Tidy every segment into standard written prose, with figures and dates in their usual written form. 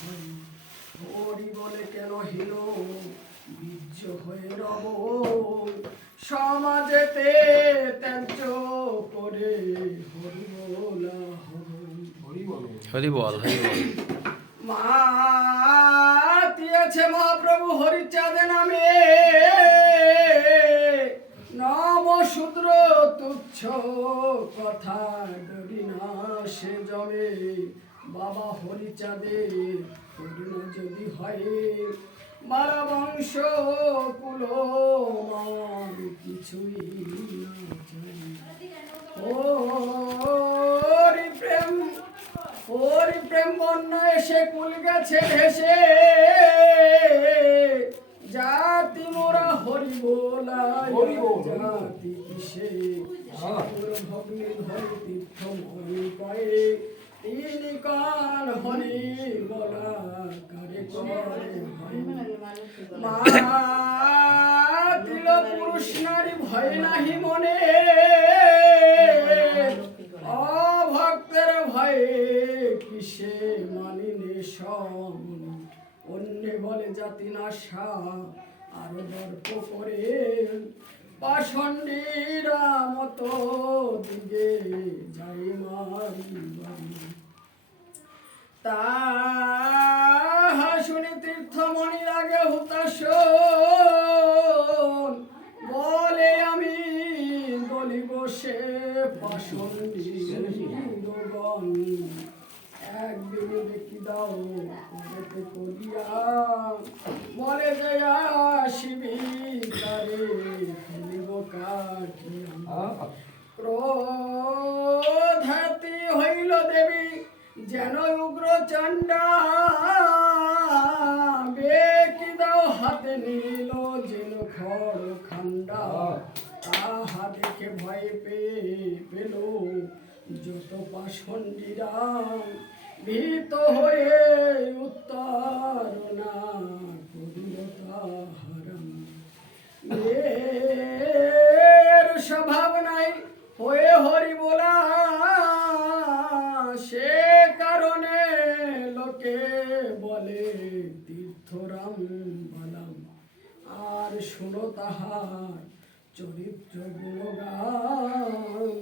হয়। হরি বলে কেন হীন বীর্য হয়ে রব, সমাজেতে ত্যায্য করে হরি বলা হব। হরি বল হরি বল। মাতিয়েছে মহাপ্রভু হরিচাঁদ নামে, নম শূদ্র তুচ্ছ কথা ডরি না সে জমে। বাবা হরিচাঁদের করুণা যদি হয়, মারা বংশ কুল মান কিছুই না চাই। হরি প্রেম, হরি প্রেম বন্যা এসে কুল গেছে ভেসে, জাতি মোরা হরি বলাই জাতি কিসে। ভগ্নি ধরে তীর্থ মনি কয়ে, তিনি কান হরি বলা কারে করে হয়। মা দিল পুরুষ নারী ভয় নাহি মনে, অভক্তের ভয়ে কিসে মানিনে সব। অন্যে বলে জাতি নাশা আরো দর্প করে, পাষণ্ডীরা মতো দিকে যাই মারি বাড়ি। তাহা শুনে তীর্থমণির আগে হুতাশ বলে, আমি দলি বসে পাষণ্ডীগণ। এক দিনে দেখি দাও করেতে করিয়া, বলে জয়া শিবি তারে ফেলিব কাটিয়া। ক্রোধাতি হইল দেবী যেন উগ্র চণ্ডা, বেকি দাও হাতে নিল যেন খড় খান্ডা। তাহা দেখে ভয় পেয়ে পেল যত পাষণ্ডীরা, ভীত হয়ে উত্তর না করিল তাহারা। এর স্বভাব নাই হয়ে হরি বলা, সে কারণে লোকে বলে তীর্থরাম বালাম। আর শোনো তাহার চরিত্র গুণগান,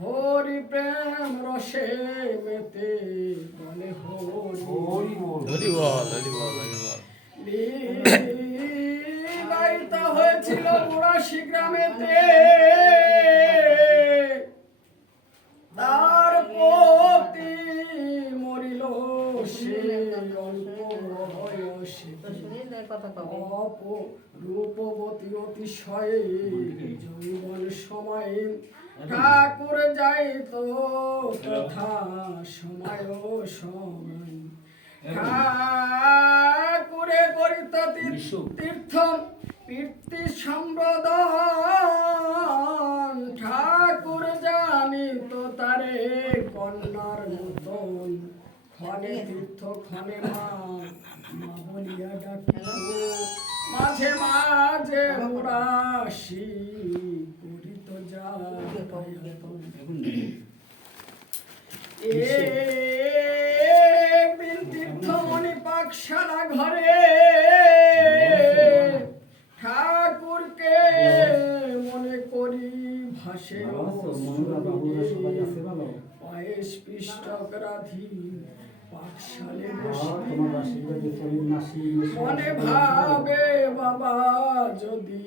হরি প্রেম রসে মেতে বলে হরি বল হরি বল হরি বল হরি বল। বিবাহিতা হয়েছিল মুরাশি গ্রামেতে, তার পতি মরিল সে অল্প বয়সে। রূপবতী অতিশয়ে যৌবন সময়ে, ঠাকুর যাইত তথা সময় সময়। ঠাকুরে করিত তীর্থ কীর্তি সম্বোধন, ঠাকুর জানিত তারে কন্যার মতন। ক্ষণে তীর্থ ক্ষণে মা বলিয়া ডাকিত, মাঝে মাঝে মুরাশি করিত যাতায়াত। একদিন তীর্থমণি পাকশালা ঘরে, ঠাকুরকে মনে করি ভাসে পায়েস পিষ্টক রাধি পাকশালে মনে ভাবে বাবা যদি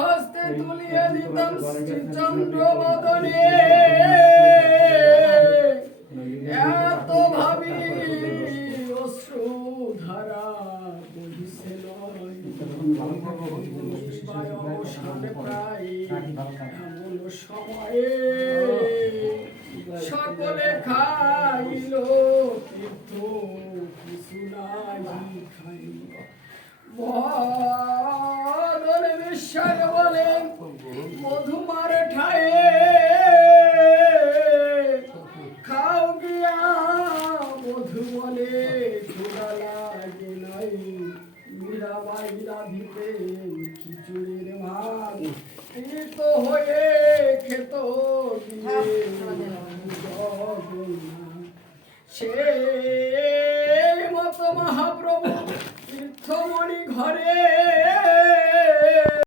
হস্তে তুলিয়ে দিতাম চন্দ্র বদনে, এত ভাবি অশ্রু ধারা বহিছে নয়। অবসান প্রায় এমন সময়ে, সকলে খাইল তীর্থ কিছু নাই খাই। মহাদরে বিশ্বাস বলেন মধুমার ঠায়ে, খাও গিয়া মধু বলে চোরা লাগে নাই। মীরাবাই রাধিতে খিচুড়ির ভাত, তীর্থ হয়ে খেত গিয়ে সেই মতো মহাপ্রভু তীর্থমণি ঘরে